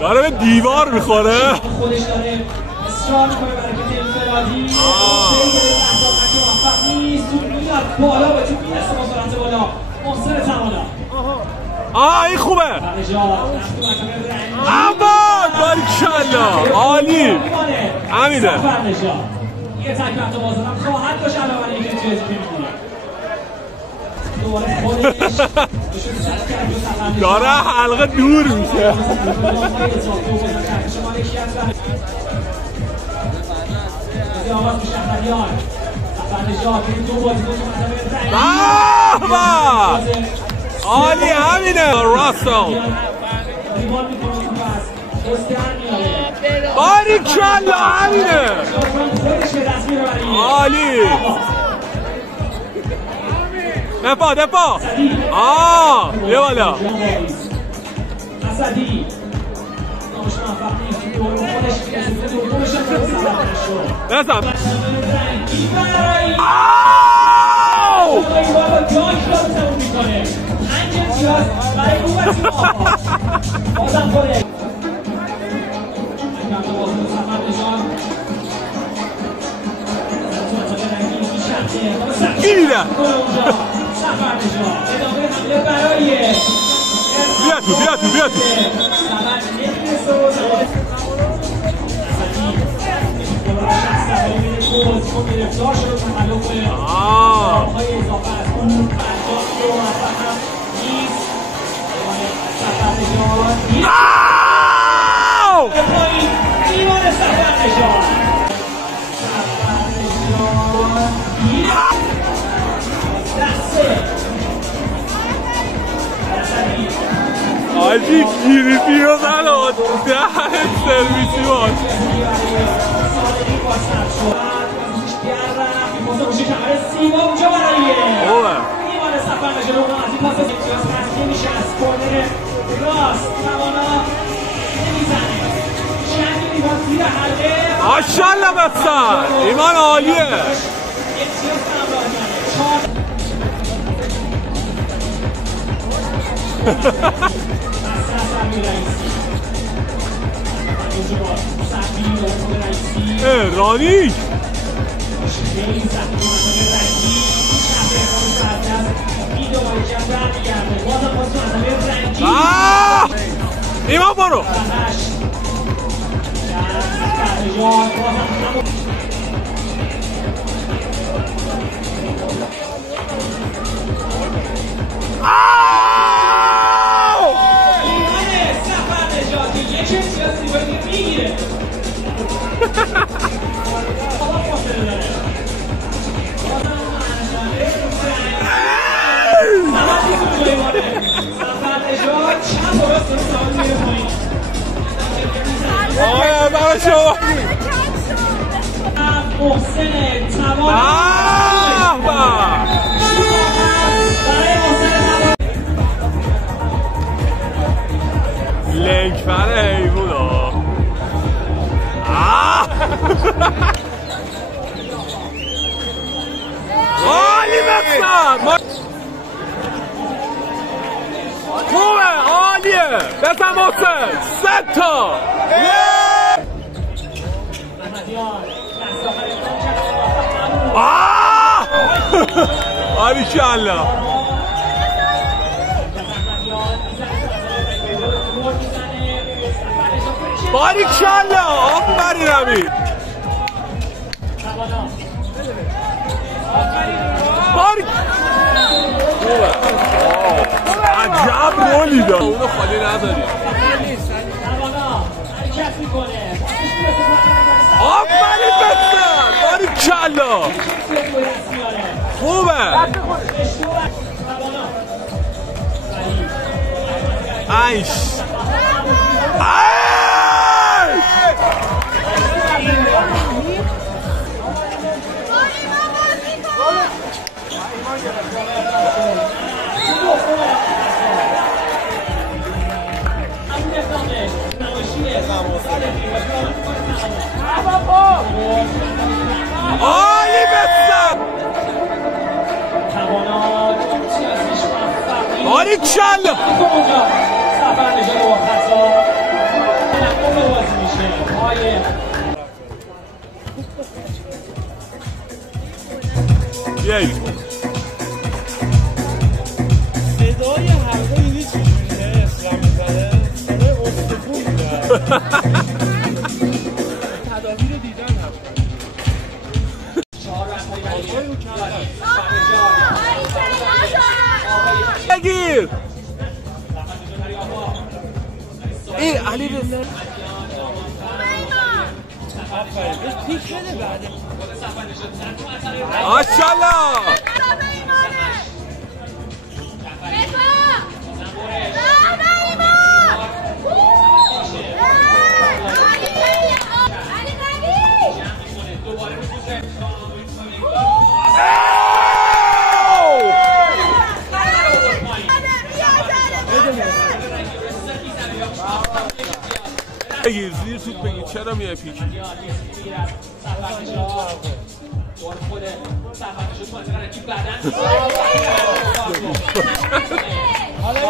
داره به دیوار میخوره. خودش داره اصرار میکنه برای حرکت انفرادی. موفق نیست. تو میاد بالا و تو میرسه با سرعت بالا. محسن توانا. این خوبه. اما باریکلا عالی. همینه. یه تک وقت بازارم خواهد داشت علاوه بر اینکه توی می‌کنه. دوباره خودش داره حلقه دور میشه. عالی همینه. راسل باریکلا همینه. عالی. دفاع یه بالا. اسدی بزن. گیریدن. بیا تو. آجی گیریدی رو نلاد. دهنت سرویسی باش. ماشالله بسر ایمان عالیه. رانی ایمان برو. محسن توانا لنگ فره حیونا. عالی بسن. خوبه عالیه. بسن محسن 3 تا. باریکلا باریکلا. آفرین امیر. عجب رولی داد. اونو خالی نداری. آفرین بسن. باریکلا خوبه. عیش عالی بسن. باریکلا اونجا سفر نجات با خطا اون بازی میشه آیه بیایی صدای حرفا اینی چجوریه اسلام میزنه صدای اصطفون میده تداوی رو دیدن حرفا 4 رنگ بگیر ای علی رضا آفرین بهش پیک بده بعد ماشاءالله بگیر زیر سوت بگیر چرا میای پیش حالا